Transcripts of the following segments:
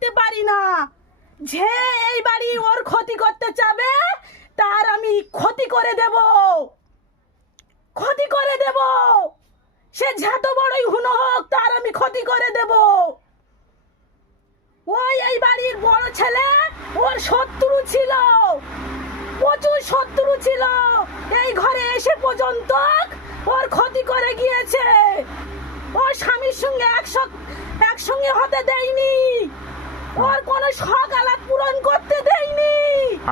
করতে পারি না। যে এই বাড়ি ওর ক্ষতি করতে চাবে তার আমি ক্ষতি করে দেব, ক্ষতি করে দেব। সে যত বড়ই হুনো হোক তার আমি ক্ষতি করে দেব। ওই এই বাড়ির বড় ছেলে, ওর শত্রু ছিল, প্রচুর শত্রু ছিল। এই ঘরে এসে পর্যন্ত ওর ক্ষতি করে গিয়েছে। ওর স্বামীর সঙ্গে একসঙ্গে হতে দেয়নি, ওর কোনো শখ আলাপ পূরণ করতে দেয়নি।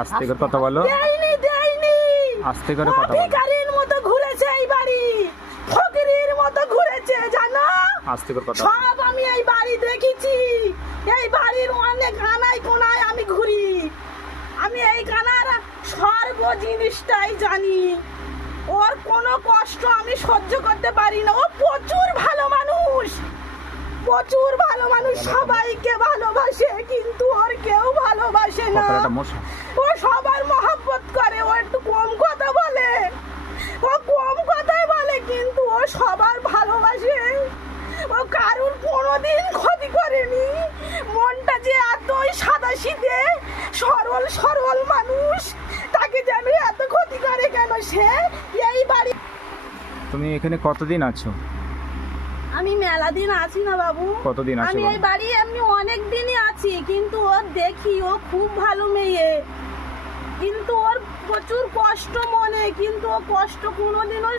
আস্তে করে কথা বলো। দেয়নি দেয়নি আস্তে করে কথা বলো। ভিখারির মতো ঘুরেছে এই বাড়ি, ফকিরের মতো ঘুরেছে জানো। আস্তে করে কথা বলো। সব আমি এই বাড়ি দেখেছি। এই বাড়ির অনেক আনায় কোনায় আমি ঘুরি। আমি এই কানার সর্ব জিনিসটাই জানি। ওর কোনো কষ্ট আমি সহ্য করতে পারি না। ও প্রচুর ভালো মানুষ, প্রচুর ভালো মানুষ, সবাইকে ভালোবাসে, কিন্তু ওর কেউ ভালোবাসে না। কথাটা মশা। ও সবার মহব্বত করে, ও একটু কম কথা বলে, ও কম কথাই বলে, কিন্তু ও সবার ভালোবাসে। ও কারুর কোনোদিন ক্ষতি করেনি। মনটা যে এতই সাদাসিধে সরল সরল মানুষ, তাকে যেন এত ক্ষতি করে কেন সে? এই বাড়ি তুমি এখানে কতদিন আছো? আমি মেলা দিন আছি না বাবু। কতদিন আছো? আমি এই বাড়ি এমনি অনেক দিনই আছি, কিন্তু ওর দেখি ও খুব ভালো মেয়ে, কিন্তু ওর প্রচুর কষ্ট মনে, কিন্তু ও কষ্ট কোনোদিনও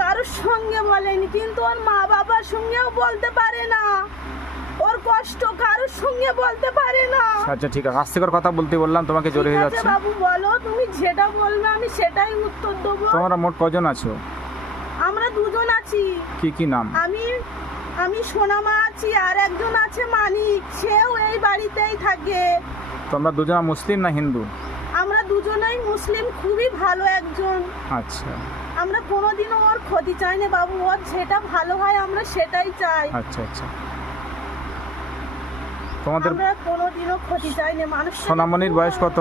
কারোর সঙ্গে বলেনি, কিন্তু ওর মা বাবার সঙ্গেও বলতে পারে না। ওর কষ্ট কারোর সঙ্গে বলতে পারে না। আচ্ছা ঠিক আছে, আস্তে করে কথা বলতে বললাম, তোমাকে জোরে হয়ে ঠিক আছে যাচ্ছে। বাবু, বলো, তুমি যেটা বলবে আমি সেটাই উত্তর দেবো। তোমরা মোট কজন আছো? আমরা দুজন আছি। কি কি নাম? আমি সোনামা আছি, আর একজন আছে মানিক, সেও এই বাড়িতেই থাকে। তোমরা দুজন মুসলিম না হিন্দু? আমরা দুজনেই মুসলিম, খুবই ভালো একজন। আচ্ছা আমরা কোনোদিনও ওর ক্ষতি চাই না বাবু। ওর যেটা ভালো হয় আমরা সেটাই চাই। আচ্ছা আচ্ছা। তোমাদের আমরা কোনোদিনও ক্ষতি চাই না মানুষ। সোনামণির বয়স কত?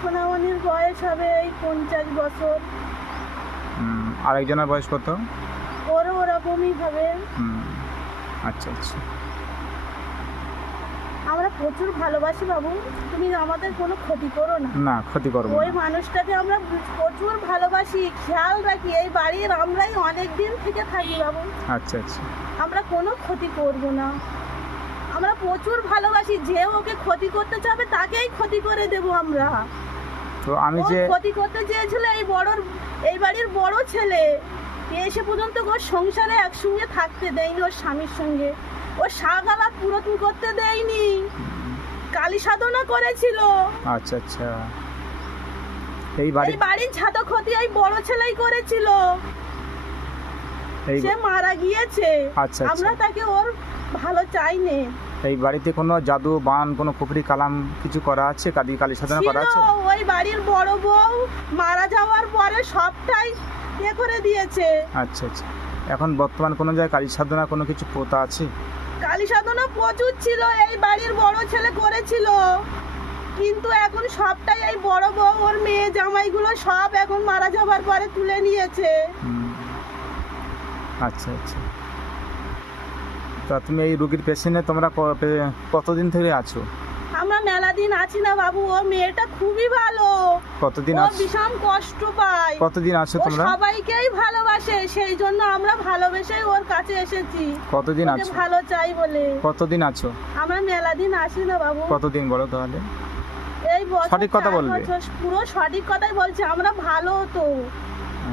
সোনামণির বয়স হবে এই 50 বছর। আরেকজনের বয়স কত? ওরও ওরকমই হবে। আচ্ছা আচ্ছা। আমরা প্রচুর ভালোবাসি বাবু, তুমি আমাদের কোনো ক্ষতি করো না। না, ক্ষতি করবো ওই না। মানুষটাকে আমরা প্রচুর ভালোবাসি, খেয়াল রাখি। এই বাড়ির আমরাই অনেক দিন থেকে থাকি বাবু। আচ্ছা আচ্ছা। আমরা কোনো ক্ষতি করব না। আমরা প্রচুর ভালোবাসি। যে ওকে ক্ষতি করতে চাবে তাকেই ক্ষতি করে দেব আমরা। তো আমি ও যে ক্ষতি করতে চেয়েছিল এই বাড়ির বড় ছেলে, এসে পর্যন্ত ওর সংসারে একসঙ্গে থাকতে দেয়নি ওর স্বামীর সঙ্গে। ও শাগালা পুরোপুরি করতে দেয়নি, কালী সাধনা করেছিল। আচ্ছা আচ্ছা। এই বাড়ির ছাদ ক্ষতি এই বড় ছেলেই করেছিল। সে মারা গিয়েছে। আচ্ছা, আমরা তাকে ওর ভালো চাইনি। এই বাড়িতে কোনো জাদু বান কোনো কুফরি কালাম কিছু করা আছে? কালী সাধনা করা আছে? ওই বাড়ির বড় বউ মারা যাওয়ার পরে সবটাই করে দিয়েছে। আচ্ছা আচ্ছা। এখন বর্তমান কোনো জায়গায় কালী সাধনা কোনো কিছু পোতা আছে? কালী সাধনা প্রচুর ছিল, এই বাড়ির বড় ছেলে করেছিল, কিন্তু এখন সবটাই এই বড় বউ ওর মেয়ে জামাইগুলো সব এখন মারা যাওয়ার পরে তুলে নিয়েছে। আচ্ছা আচ্ছা। তা তুমি এই রোগীর পেশেন্টে তোমরা কতদিন থেকে আছো? আমরা মেলা দিন আছি না বাবু। ও মেয়েটা খুবই ভালো। কতদিন ও আছো? ভীষণ কষ্ট পায়। কতদিন আছো তোমরা? সবাইকেই ভালোবাসে, সেই জন্য আমরা ভালোবেসে ওর কাছে এসেছি। কতদিন আছো? ভালো চাই বলে। কতদিন আছো? আমরা মেলা দিন আসি না বাবু। কতদিন বলো তাহলে? এই বছর সঠিক কথা বলবে। পুরো সঠিক কথাই বলছি। আমরা ভালো তো,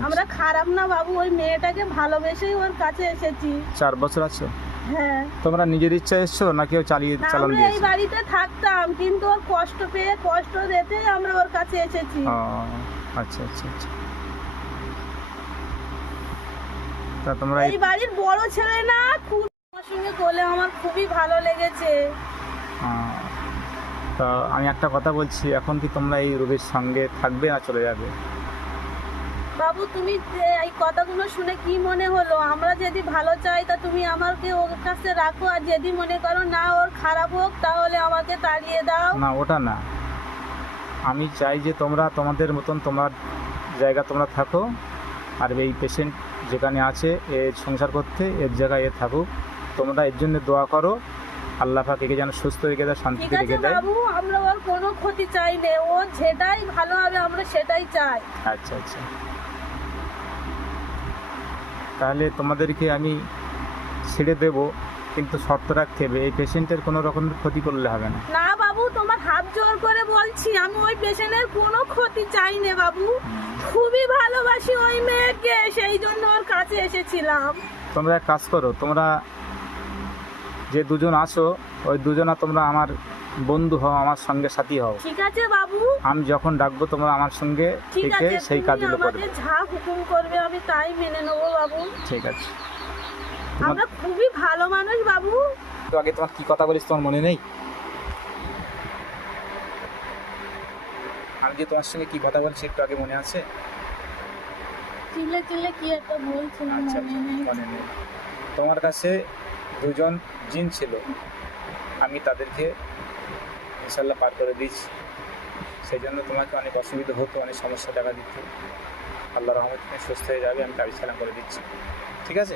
আমরা খারাপ না বাবু। ওই মেয়েটাকে ভালোবেসেই ওর কাছে এসেছি। 4 বছর আছে? হ্যাঁ। তোমরা নিজের ইচ্ছা এসছো না কেউ চালান আমরা এই দিয়েছে? বাড়িতে থাকতাম, কিন্তু ওর কষ্ট পেয়ে কষ্ট দিতেই আমরা ওর কাছে এসেছি। আচ্ছা আচ্ছা আচ্ছা। তা তোমরা এই বাড়ির বড় ছেলে না, খুব আমার সঙ্গে বলে আমার খুবই ভালো লেগেছে। তা আমি একটা কথা বলছি, এখন কি তোমরা এই রোগীর সঙ্গে থাকবে না চলে যাবে? বাবু তুমি এই কথাগুলো শুনে কি মনে হলো? আমরা যদি ভালো চাই তা তুমি আমাকে ওর কাছে রাখো, আর যদি মনে করো না ওর খারাপ হোক তাহলে আমাকে তাড়িয়ে দাও। না, ওটা না। আমি চাই যে তোমরা তোমাদের মতন তোমার জায়গা তোমরা থাকো, আর এই পেশেন্ট যেখানে আছে এ সংসার করতে, এর জায়গায় এ থাকুক। তোমরা এর জন্য দোয়া করো আল্লাহ পাক একে যেন সুস্থ রেখে দেয়, ঠিক শান্তিতে আছে রেখে দেয়। বাবু, আমরা ওর কোনো ক্ষতি চাই না, ও যেটাই ভালো হবে আমরা সেটাই চাই। আচ্ছা আচ্ছা, তাহলে তোমাদেরকে আমি ছেড়ে দেব, কিন্তু শর্ত রাখতে হবে এই পেশেন্টের কোনো রকমের ক্ষতি করলে হবে না। না বাবু, তোমার হাত জোর করে বলছি, আমি ওই পেশেন্টের কোনো ক্ষতি চাই না বাবু। খুবই ভালোবাসি ওই মেয়েকে, সেই জন্য ওর কাছে এসেছিলাম। তোমরা এক কাজ করো, তোমরা যে দুজন আসো ওই দুজনা তোমরা আমার বন্ধু হও, আমার সঙ্গে সাথী হও। ঠিক আছে বাবু, আমি যখন ডাকবো তোমরা আমার সঙ্গে ঠিক থেকে আছে, সেই তুমি কাজগুলো করবে। আমাকে যা হুকুম করবে আমি তাই মেনে নেবো বাবু। ঠিক আছে। তোমার আমরা খুবই ভালো মানুষ বাবু। তো আগে তোমার কি কথা বলিস তোমার মনে নেই? আমি যে তোমার সঙ্গে কি কথা বলছি একটু আগে মনে আছে? চিল্লে চিল্লে কি একটা বলছিলাম, আচ্ছা মনে নেই। মনে নেই। তোমার কাছে দুজন জিন ছিল, আমি তাদেরকে ইনশাল্লাহ পার করে দিয়েছি। সেই জন্য তোমাকে অনেক অসুবিধা হতো, অনেক সমস্যা দেখা দিত। আল্লাহ রহমতে তুমি সুস্থ হয়ে যাবে, আমি দাবি সালাম করে দিচ্ছি। ঠিক আছে?